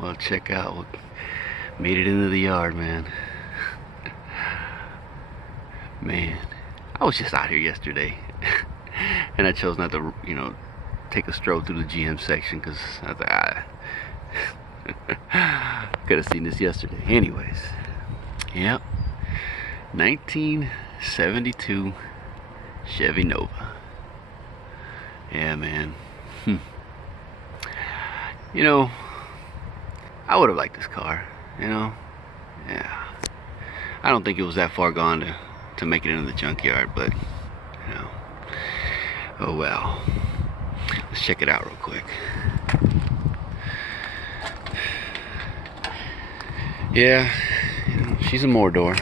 Well, check out what made it into the yard, man. Man, I was just out here yesterday, and I chose not to, take a stroll through the GM section because I thought I could have seen this yesterday. Anyways, yep, 1972 Chevy Nova. Yeah, man. I would have liked this car, Yeah. I don't think it was that far gone to make it into the junkyard, but, oh well. Let's check it out real quick. Yeah, she's a Mordor.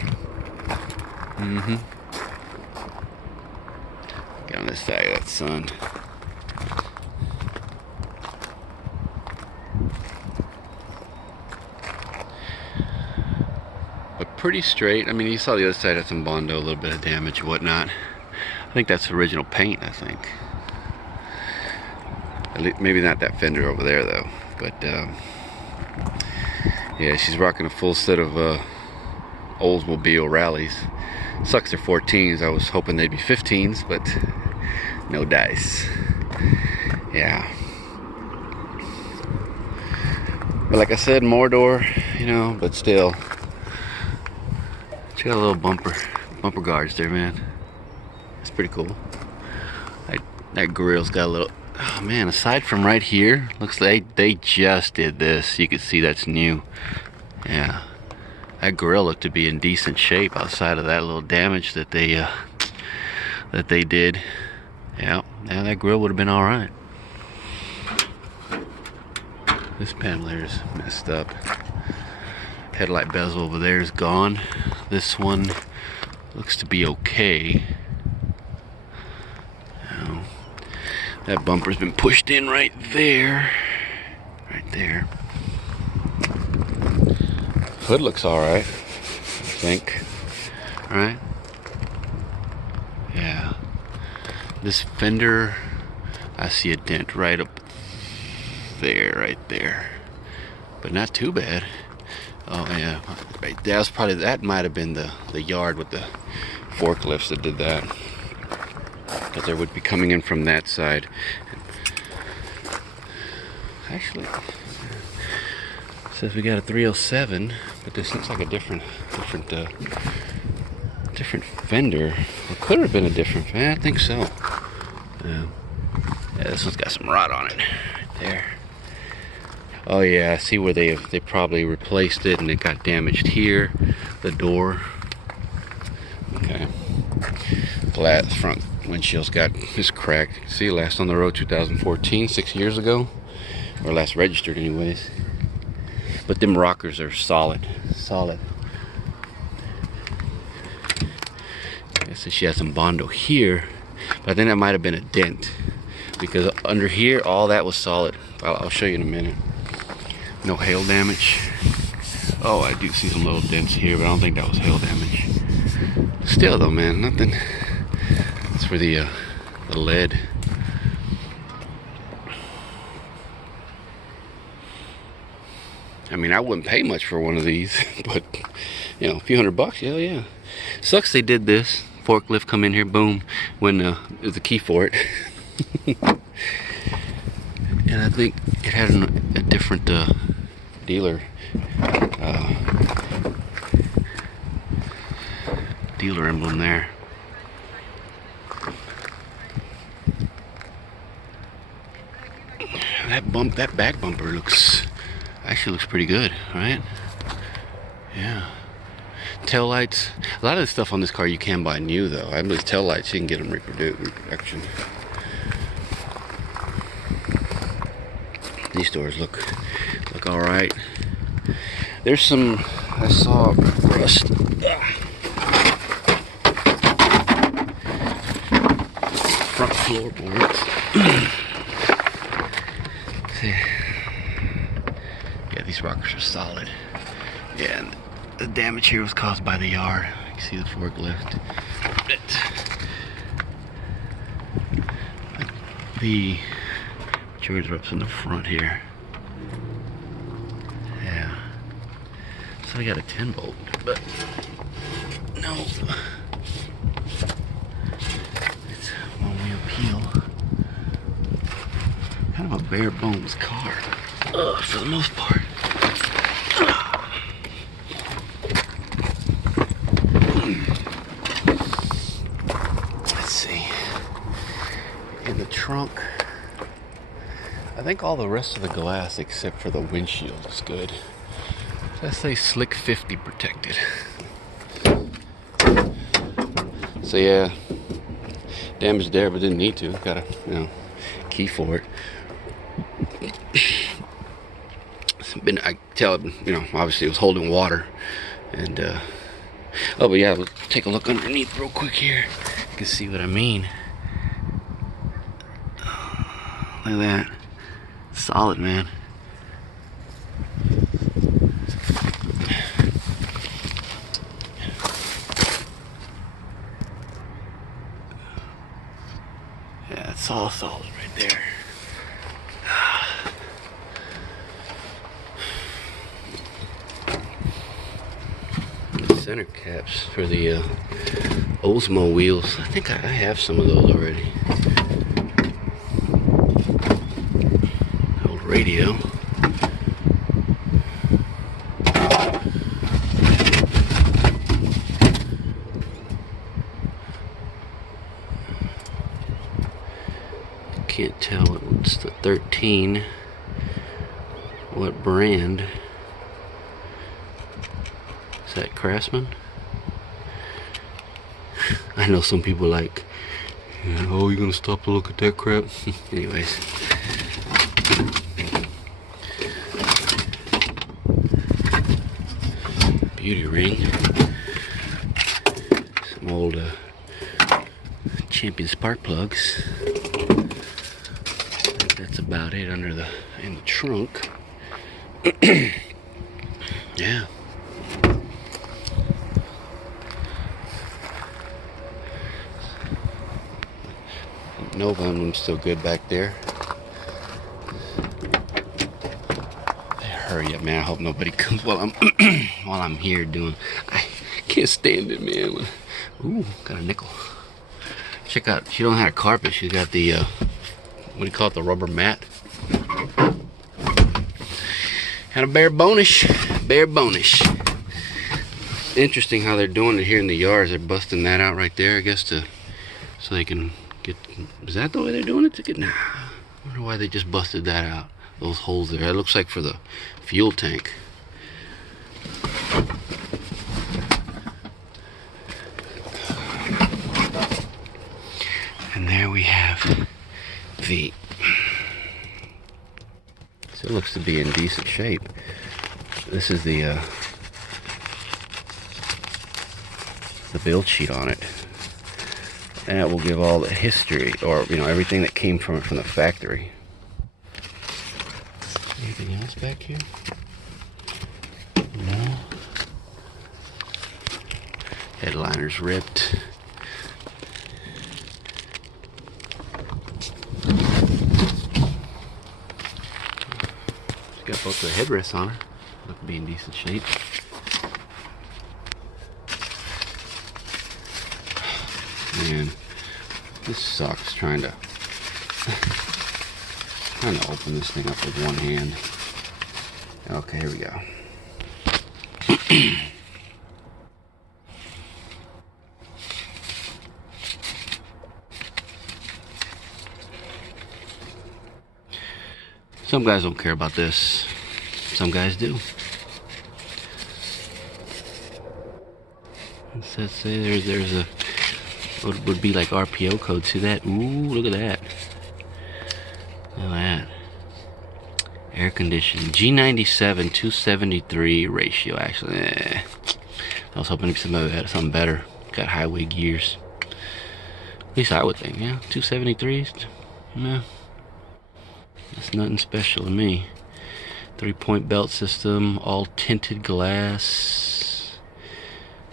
Get on this side of that sun. But pretty straight. I mean, you saw the other side had some Bondo, a little bit of damage and whatnot. I think that's original paint, I think. At least, maybe not that fender over there, though. But, yeah, she's rocking a full set of Oldsmobile rallies. Sucks they're 14s. I was hoping they'd be 15s, but no dice. Yeah. But like I said, Mordor, but still. She got a little bumper guards there, man. That's pretty cool. That grill's got a little, oh man, aside from right here, looks like they just did this. You can see that's new. Yeah. That grill looked to be in decent shape outside of that little damage that they did. Yeah, that grill would have been all right. This panel here is messed up. Headlight bezel over there is gone. This one looks to be okay. That bumper's been pushed in right there. Right there. Hood looks alright, I think. Alright? Yeah. This fender, I see a dent right up there, right there. But not too bad. Oh yeah, right. That might have been the yard with the forklifts that did that. Because they would be coming in from that side. Actually, it says we got a 307, but this looks like a different fender. It could have been a different fender. I think so. Yeah, this one's got some rot on it, right there. Oh yeah, I see where they probably replaced it and it got damaged here. The door. Okay. Glass front windshield's is cracked. See, last on the road 2014, 6 years ago, or last registered anyways. But them rockers are solid. I see she has some Bondo here, but I think that might have been a dent because under here all that was solid. I'll show you in a minute. No hail damage. Oh, I do see some little dents here, but I don't think that was hail damage. Still though, man, nothing. That's for the lead. I mean, I wouldn't pay much for one of these, but a few $100, hell yeah. Sucks they did this. Forklift come in here, boom, when there's a key for it. And I think it had a different dealer emblem there. That back bumper actually looks pretty good, right? Yeah. Tail lights. A lot of the stuff on this car you can buy new though. I believe tail lights you can get them reproduction. These doors look all right. There's some, I saw rust. Front floorboards. See. Yeah, these rockers are solid. Yeah, and the damage here was caused by the yard. You can see the forklift. The George reps in the front here. So I got a 10 bolt, but no. It's one wheel peel. Kind of a bare bones car, for the most part. Let's see. In the trunk, I think all the rest of the glass except for the windshield is good. Let's say slick 50 protected. So yeah, damage there, but didn't need to. Got a key for it. I tell obviously it was holding water, and oh, but yeah, let's take a look underneath real quick here. You can see what I mean. Look at that, solid, man. Yeah, it's all solid right there. Center caps for the Osmo wheels. I think I have some of those already. Old radio. Can't tell what's the 13. What brand? Is that Craftsman? I know some people like, oh, you're gonna stop to look at that crap? Anyways. Beauty ring. Some old Champion spark plugs. I think that's about it in the trunk. Yeah. Nova emblem's still good back there. Hurry up, man. I hope nobody comes while I'm here doing. I can't stand it, man. Ooh, got a nickel. Check out. She don't have a carpet. She's got the what do you call it? The rubber mat. Kind of bare bonish. Bare bonish. Interesting how they're doing it here in the yards. They're busting that out right there, I guess, so they can get. Is that the way they're doing it? To get. Nah. I wonder why they just busted that out. Those holes there. It looks like for the fuel tank. And there we have the. So it looks to be in decent shape. This is the build sheet on it. And it will give all the history, or everything that came from it from the factory. Anything else back here? No. Headliner's ripped. She's got both the headrests on her. Look to be in decent shape. Man, this sucks trying to open this thing up with one hand. Okay, here we go. Some guys don't care about this. Some guys do. It says there's a what would be like RPO code. See that? Ooh, look at that. Look at that. Air conditioning. G97 273 ratio. Actually, I was hoping somebody had something better. Got highway gears. At least I would think. Yeah, 273s. Yeah, that's nothing special to me. 3-point belt system. All tinted glass.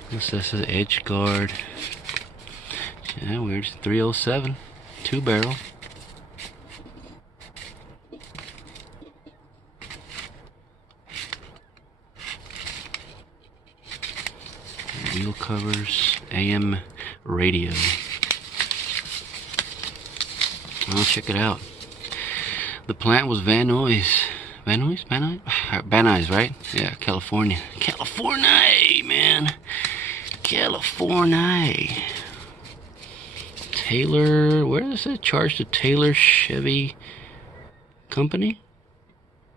This is edge guard. Yeah, weird. 307, 2-barrel. wheel covers, AM radio. Well, check it out. The plant was Van Nuys, right? Yeah, California. California, man. California. Taylor, where is it? Charged to Taylor Chevy Company?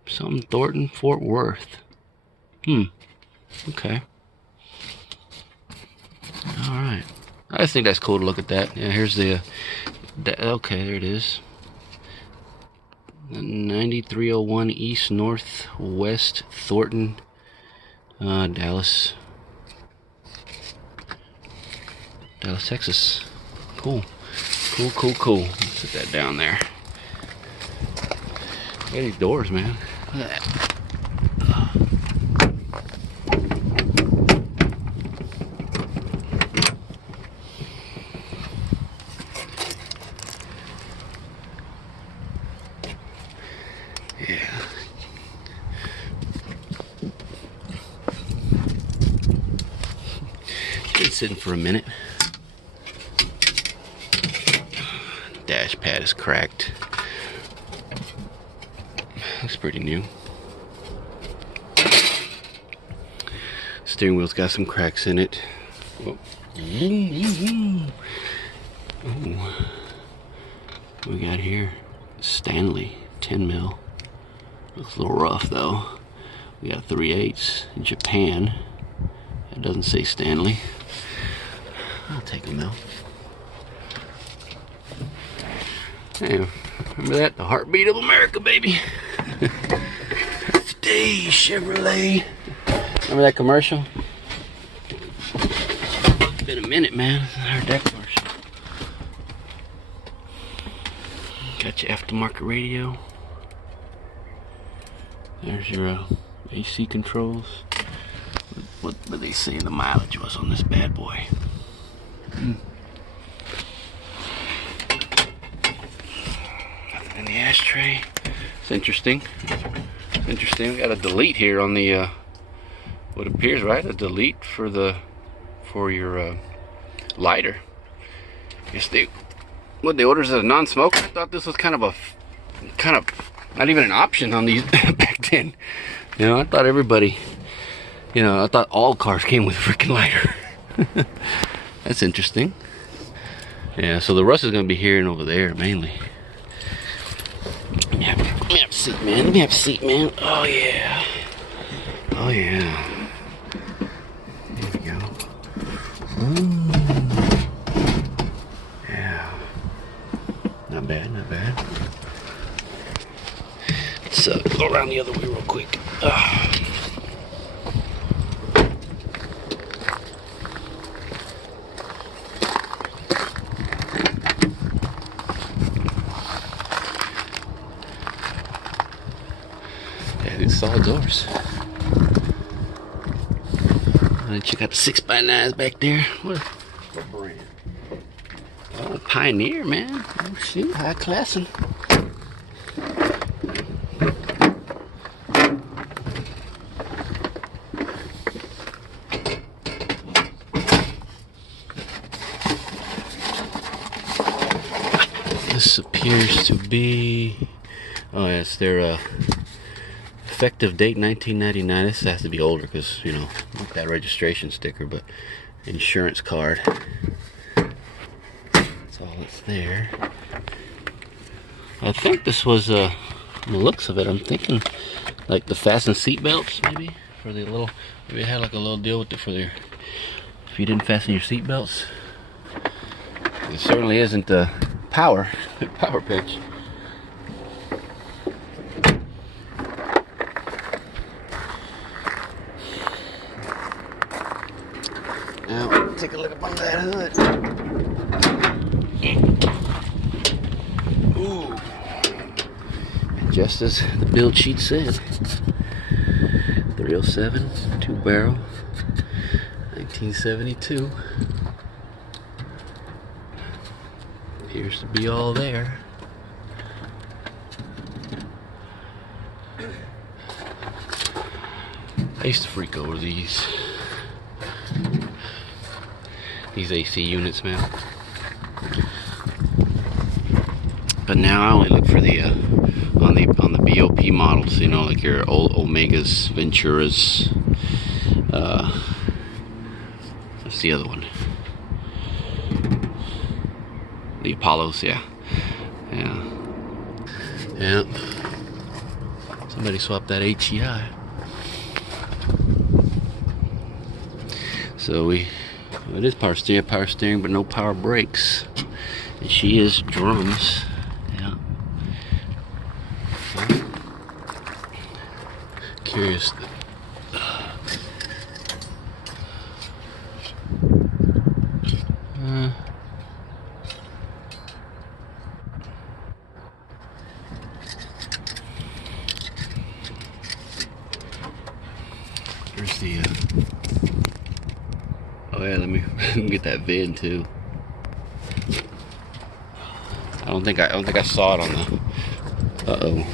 Something Thornton, Fort Worth. Okay. Alright. I just think that's cool to look at that. Yeah, here's the okay, there it is. 9301 East Northwest Thornton, Dallas, Texas. Cool. Let's set that down there. Look at these doors, man. Look at that. Yeah. Been sitting for a minute. Dash pad is cracked. Looks pretty new. Steering wheel's got some cracks in it. Whoa. Ooh. What we got here? Stanley 10 mil. Looks a little rough though. We got 3/8 in Japan. It doesn't say Stanley. I'll take a mil. Yeah, remember that? The heartbeat of America, baby. Today, Chevrolet. Remember that commercial? It's been a minute, man. I heard that commercial. Got your aftermarket radio. There's your AC controls. What did they say the mileage was on this bad boy? Nothing in the ashtray. It's interesting. We got a delete here on the what appears, right? A delete for your lighter. I guess they ordered as a non-smoker. I thought this was kind of not even an option on these back then. You know, I thought everybody, you know, I thought all cars came with a freaking lighter. That's interesting. Yeah, so the rust is gonna be here and over there mainly. Let me have a seat, man. Oh yeah. There we go. Yeah. Not bad. Let's go around the other way real quick. Solid doors. And check out the 6x9s back there. What brand? Oh, Pioneer, man. Oh shoot, high classing. This appears to be, oh yeah, it's their effective date 1999. This has to be older because, you know, not that registration sticker, but insurance card. That's all that's there. I think this was the looks of it, I'm thinking like the fasten seat belts, maybe for the little, maybe it had like a little deal with it for their, if you didn't fasten your seat belts. It certainly isn't the power pitch. Now, take a look up under that hood. Ooh. Just as the build sheet said. 307, 2-barrel, 1972. Appears to be all there. I used to freak over these. these AC units, man. But now I only look for the on the BOP models, you know, like your old Omegas, Venturas. What's the other one? The Apollos, yeah. Somebody swapped that HEI. So it is power steering, but no power brakes. And she is drums. Yeah. Curious. There's the oh yeah, let me get that VIN too. I don't think I saw it on the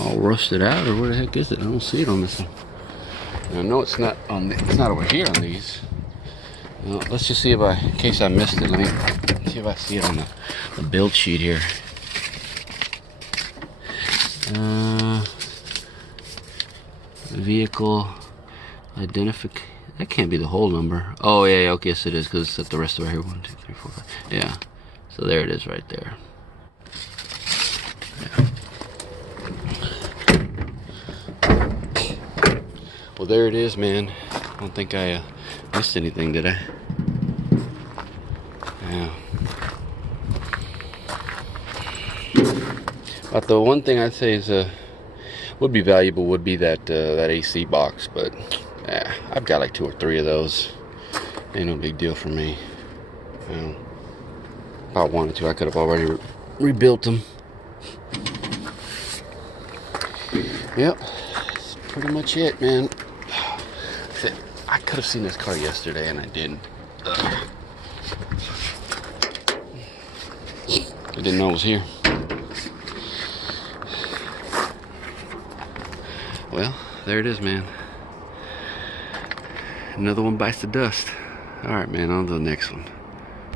all rusted out, or where the heck is it? I don't see it on this one. And I know it's not on it's not over here on these. Well, let's just see if in case I missed it, let me see if I see it on the build sheet here. Vehicle identification. That can't be the whole number. Oh yeah, okay, yes it is, because it's at the rest of it here. 1, 2, 3, 4, 5. Yeah. So there it is right there. Yeah. Well, there it is, man. I don't think I missed anything, did I? Yeah. But the one thing I'd say is would be valuable would be that that AC box, but I've got like 2 or 3 of those. Ain't no big deal for me. You know, if I wanted to, I could have already rebuilt them. Yep, that's pretty much it, man. I could have seen this car yesterday and I didn't. I didn't know it was here. Well, there it is, man. Another one bites the dust. Alright, man, on to the next one.